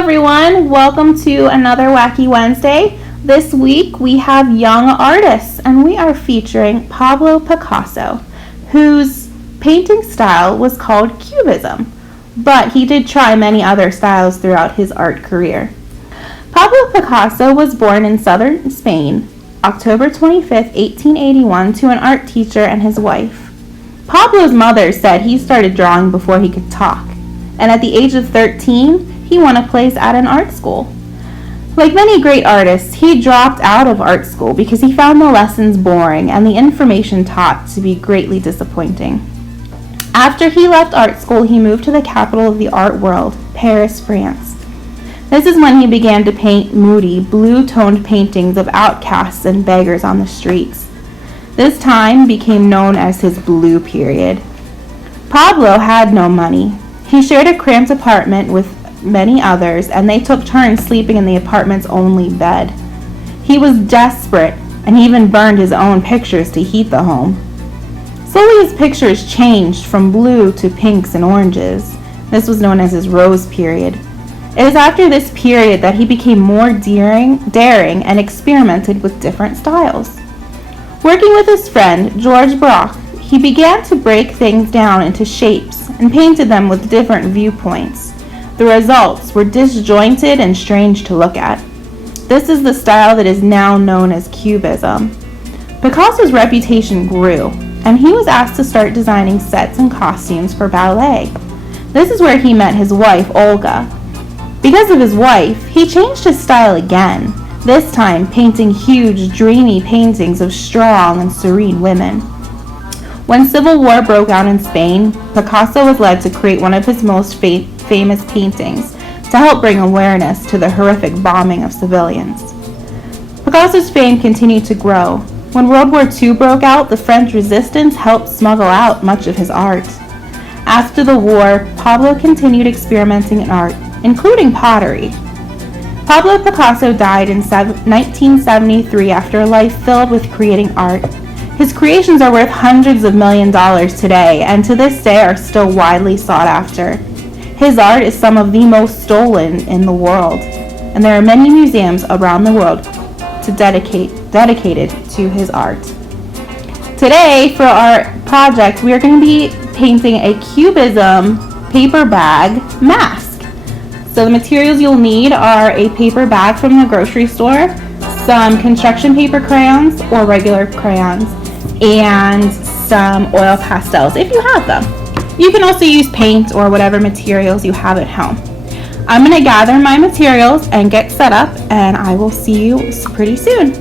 everyone, welcome to another Wacky Wednesday. This week we have young artists and we are featuring Pablo Picasso, whose painting style was called Cubism, but he did try many other styles throughout his art career. Pablo Picasso was born in southern Spain, October 25th, 1881, to an art teacher and his wife. Pablo's mother said he started drawing before he could talk, and at the age of 13, he won a place at an art school. Like many great artists, he dropped out of art school because he found the lessons boring and the information taught to be greatly disappointing. After he left art school, he moved to the capital of the art world, Paris, France. This is when he began to paint moody, blue-toned paintings of outcasts and beggars on the streets. This time became known as his Blue Period. Pablo had no money. He shared a cramped apartment with many others, and they took turns sleeping in the apartment's only bed. He was desperate, and he even burned his own pictures to heat the home. Slowly his pictures changed from blue to pinks and oranges. This was known as his Rose Period. It is after this period that he became more daring and experimented with different styles. Working with his friend, George Braque, he began to break things down into shapes and painted them with different viewpoints. The results were disjointed and strange to look at. This is the style that is now known as Cubism. Picasso's reputation grew, and he was asked to start designing sets and costumes for ballet. This is where he met his wife, Olga. Because of his wife, he changed his style again, this time painting huge, dreamy paintings of strong and serene women. When civil war broke out in Spain, Picasso was led to create one of his most famous paintings to help bring awareness to the horrific bombing of civilians. Picasso's fame continued to grow. When World War II broke out, the French resistance helped smuggle out much of his art. After the war, Pablo continued experimenting in art, including pottery. Pablo Picasso died in 1973 after a life filled with creating art. His creations are worth hundreds of millions of dollars today, and to this day are still widely sought after. His art is some of the most stolen in the world, and there are many museums around the world dedicated to his art. Today, for our project, we are going to be painting a Cubism paper bag mask. So the materials you'll need are a paper bag from the grocery store, some construction paper crayons or regular crayons, and some oil pastels if you have them. You can also use paint or whatever materials you have at home. I'm going to gather my materials and get set up, and I will see you pretty soon.